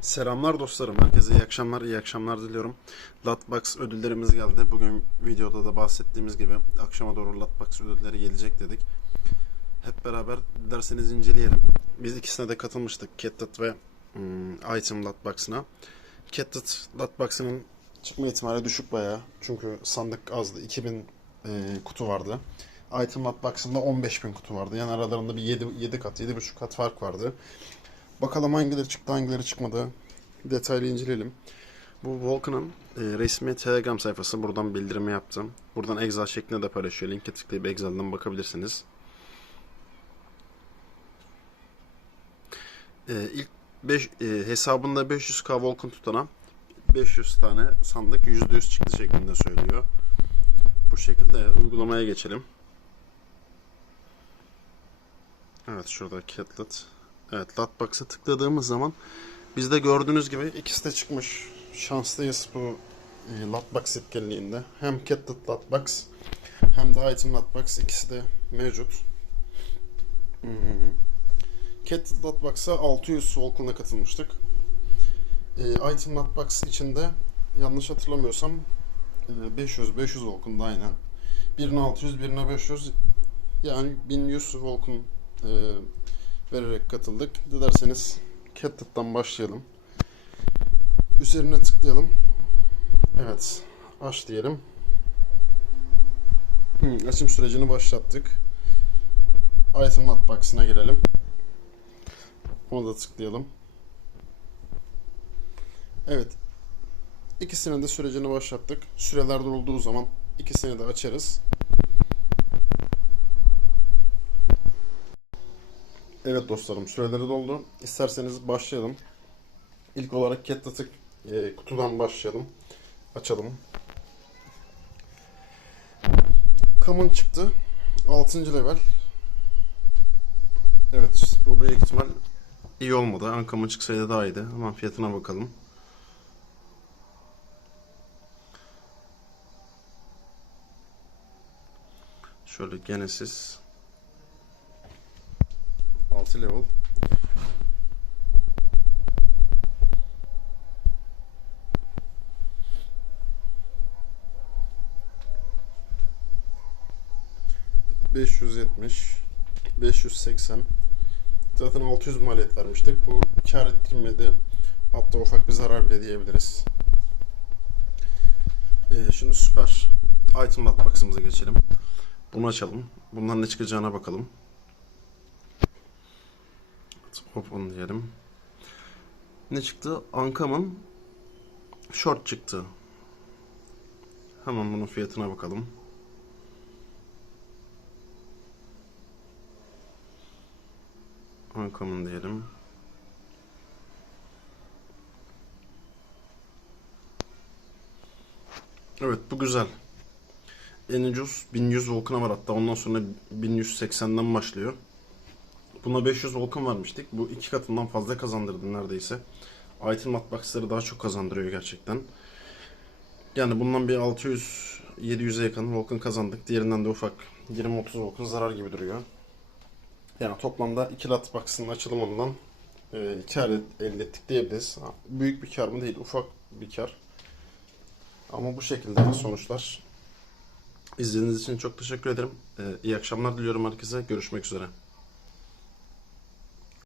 Selamlar dostlarım. Herkese iyi akşamlar, iyi akşamlar diliyorum. Latbox ödüllerimiz geldi. Bugün videoda da bahsettiğimiz gibi akşama doğru Latbox ödülleri gelecek dedik. Hep beraber derseniz inceleyelim. Biz ikisine de katılmıştık. Cattat ve hmm, Item Latbox'ına. Cattat Latbox'ının çıkma ihtimali düşük bayağı. Çünkü sandık azdı. 2000 e, kutu vardı. Item Latbox'ında 15.000 kutu vardı. Yani aralarında bir 7, 7 kat, 7.5 kat fark vardı. Bakalım hangileri çıktı, hangileri çıkmadı. Detaylı inceleyelim. Bu Volkan'ın e, resmi Telegram sayfası. Buradan bildirimi yaptım. Buradan Excel şeklinde de paylaşıyor. Linke tıklayıp Excel'den bakabilirsiniz. E, ilk beş, e, hesabında 500k Volkan tutana 500 tane sandık %100 çıktı şeklinde söylüyor. Bu şekilde uygulamaya geçelim. Evet şurada Catlet. Evet Latbox'a tıkladığımız zaman bizde gördüğünüz gibi ikisi de çıkmış. Şanslıyız bu e, Latbox etkinliğinde. Hem Catlet Latbox hem de Item Latbox ikisi de mevcut. Hmm. Catlet Latbox'a 600 Volkan'a katılmıştık. E, Item Latbox içinde yanlış hatırlamıyorsam e, 500 500 Volkan'da aynen. Birine 600 birine 500 yani 1100 Volkan e, vererek katıldık. Dilerseniz Catlet'tan başlayalım. Üzerine tıklayalım. Evet. Aç diyelim. Hı, açım sürecini başlattık. Item Box'ına girelim. Onu da tıklayalım. Evet. İkisinin de sürecini başlattık. Süreler dolduğu zaman ikisini de açarız. Evet dostlarım süreleri doldu. İsterseniz başlayalım. İlk olarak Catlet'ı e, kutudan başlayalım. Açalım. Common çıktı. 6. level. Evet bu büyük ihtimal iyi olmadı. Uncommon çıksaydı daha iyiydi. Ama fiyatına bakalım. Şöyle Genesis 6 level. ...570... ...580... ...zaten 600 maliyet vermiştik. Bu kar ettirmedi. Hatta ufak bir zarar bile diyebiliriz. Ee, şimdi süper... ...item box'ımıza geçelim. Bunu açalım. Bundan ne çıkacağına bakalım. Open diyelim. Ne çıktı? Ankam'ın short çıktı. Hemen bunun fiyatına bakalım. Ankam'ın diyelim. Evet bu güzel. En ucuz 1100 Volkan'a var hatta ondan sonra 1180'den başlıyor. Buna 500 Volkan vermiştik. Bu iki katından fazla kazandırdı neredeyse. Item Matbox'ları daha çok kazandırıyor gerçekten. Yani bundan bir 600-700'e yakın Volkan kazandık. Diğerinden de ufak 20-30 Volkan zarar gibi duruyor. Yani toplamda iki Latbox'ın açılımından e, kar elde ettik diyebiliriz. Büyük bir kar mı değil, ufak bir kar. Ama bu şekilde sonuçlar. İzlediğiniz için çok teşekkür ederim. E, iyi akşamlar diliyorum herkese. Görüşmek üzere.